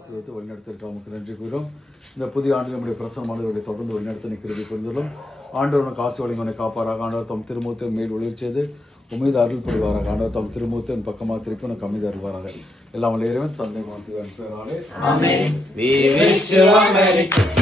ஆசீர்வதித்து வழிநடத்திருக்க நமக்கு நன்றி கூறும். இந்த புதிய ஆண்டு நம்முடைய பிரசனமானவர்களை தொடர்ந்து வழிநடத்த நிற்கிறது புரிந்தலும் ஆண்டவர் உனக்கு ஆசி வழங்கி காப்பாராக. ஆண்டவர் தம் திருமுகத்தை மேல் ஒளிர் செய்து உமீது அருள் புரிவாராக. ஆண்டவர் தம் திருமுகத்தை என் பக்கமாக திருப்பி உனக்கு அமைதி அருள்வாராக. எல்லாம் இறைவன் தந்தை மாற்றி Amen. We wish you a Merry Christmas.